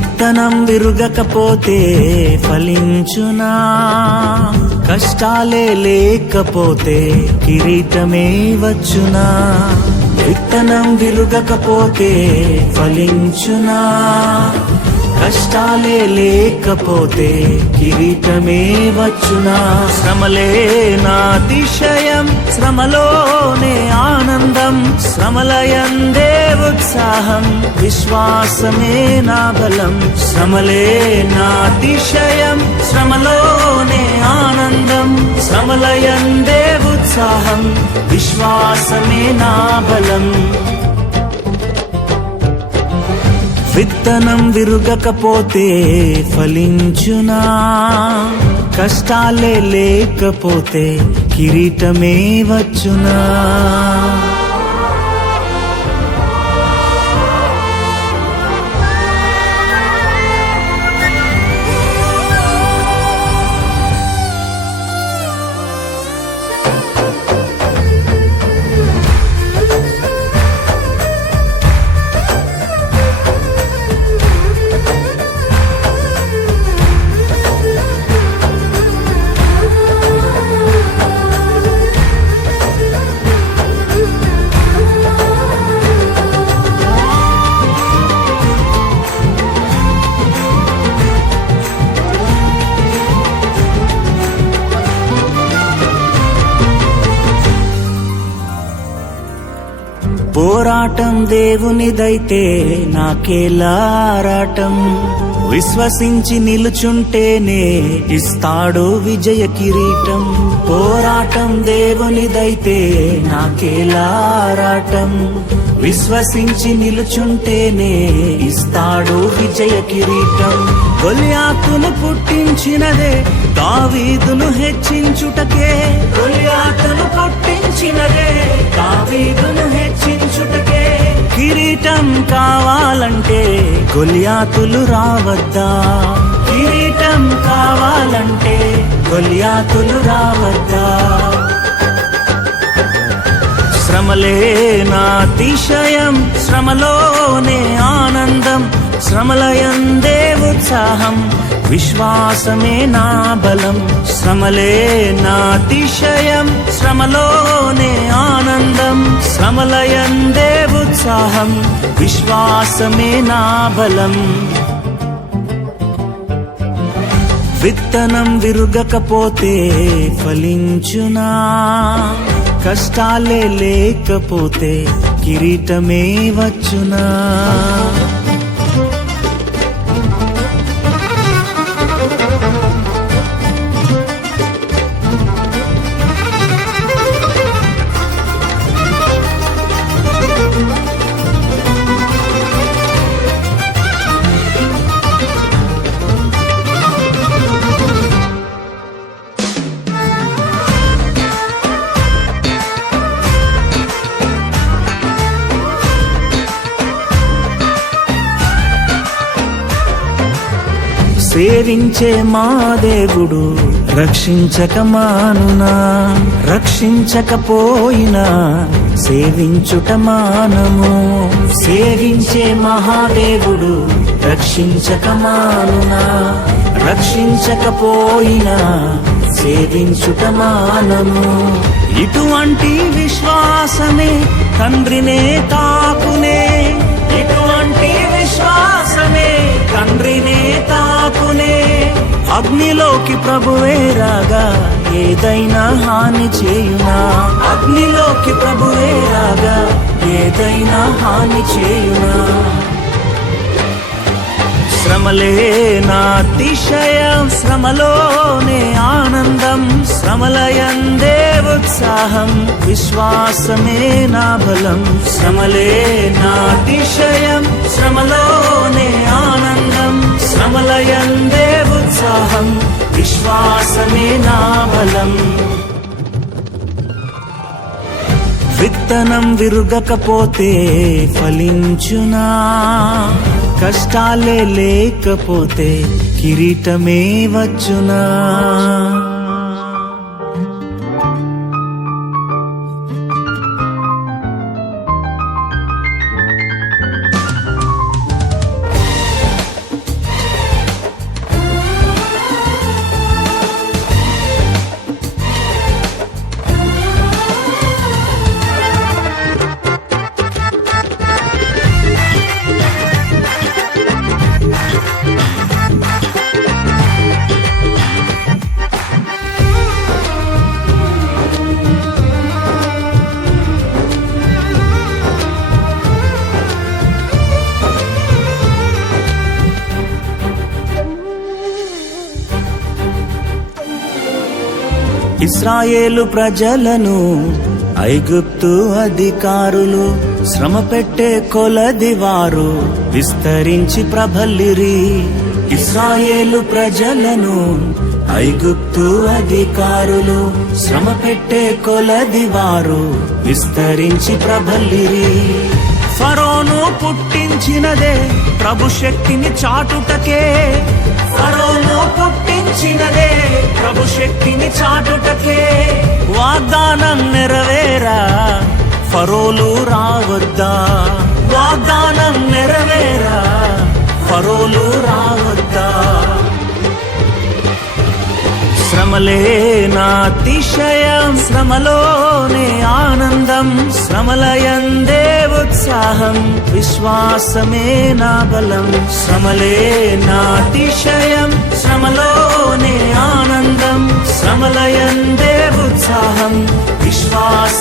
విత్తనం విరుగకపోతే ఫలించునా? కష్టాలే లేకపోతే కిరీటమే వచ్చునా? విత్తనం విరుగకపోతే ఫలించునా? కష్టాలే లేకపోతే కిరీటమే వచ్చునా? శ్రమలే నా అతిశయం, శ్రమలోనే ఆనందం, శ్రమలయందే ఉత్సాహం, విశ్వాసమే నా బలం. శ్రమలే నా అతిశయం, శ్రమలోనే ఆనందం, శ్రమలయందే ఉత్సాహం, విశ్వాసమే నా బలం. విత్తనం విరుగకపోతే ఫలించునా? కష్టాలే లేకపోతే కిరీటమే వచ్చునా? పోరాటం దేవునిదైతే నాకేలా ఆరాటం, విశ్వసించి నిలుచుంటేనే ఇస్తాడు విజయ కిరీటం. పోరాటం దేవునిదైతే నాకేలా ఆరాటం, విశ్వసించి నిలుచుంటేనే ఇస్తాడు విజయ కిరీటం. గొలియాతును పుట్టించినదే దావీదును హెచ్చించుటకే, గొలియాతును పుట్టించినదే దావీదును హెచ్చించుటకే. కిరీటం కావాలంటే గొలియాతులు రావద్దా? కిరీటం కావాలంటే గొలియాతులు రావద్దా? శ్రమలే నా అతిశయం, శ్రమలోనే ఆనందం, శ్రమలయందే ఉత్సాహం, విశ్వాసమే నా బలం. శ్రమలే నా అతిశయం, శ్రమలోనే ఆనందం, శ్రమలయందే ఉత్సాహం, విశ్వాసమే నా బలం. విత్తనం విరుగకపోతే ఫలించునా? కష్టాలే లేకపోతే కిరీటమే వచ్చునా? సేవించే మా దేవుడు రక్షించక మానునా? రక్షించకపోయినా సేవించుట మానము. సేవించే మహాదేవుడు రక్షించక మానునా? రక్షించకపోయినా సేవించుట మానము. ఇటువంటి విశ్వాసమే తండ్రినే తాకునే, ఇటువంటి విశ్వాసమే తండ్రినే తాకునే. అగ్నిలోకి ప్రభువే రాగా ఏదైనా హాని చేయునా? అగ్నిలోకి ప్రభువే రాగా ఏదైనా హాని చేయునా? శ్రమలే నా అతిశయం, శ్రమలోనే ఆనందం, శ్రమలయందే ఉత్సాహం, విశ్వాసమే నా బలం. శ్రమలే నా అతిశయం, శ్రమలోనే ఆనందం, శ్రమలయందే ఉత్సాహం, విశ్వాసమే నా బలం. విత్తనం విరుగకపోతే ఫలించునా? కష్టాలే లేకపోతే కిరీటమే వచ్చునా? ఇశ్రాయేలు ప్రజలను ఐగుప్తు అధికారులు శ్రమ పెట్టే కొలది వారు విస్తరించి ప్రబలిరి. ఇశ్రాయేలు ప్రజలను ఐగుప్తు అధికారులు శ్రమ పెట్టే కొలది వారు విస్తరించి ప్రబలిరి. ఫరోను పుట్టించినదే ప్రభు శక్తిని చాటుటకే, ఫరోను పుట్టించినదే ప్రభు శక్తిని చాటుటకే. వాగ్దానం నెరవేరా ఫరోలు రావద్దా, వాగ్దానం నెరవేరా ఫరోలు రావద్దా. శ్రమలే నా అతిశయం, శ్రమలోనే ఆనందం, శ్రమలయందే ఉత్సాహం, విశ్వాసమే నా బలం. శ్రమలే నా అతిశయం, శ్రమలోనే ఆనందం, శ్రమలయందే ఉత్సాహం, విశ్వాస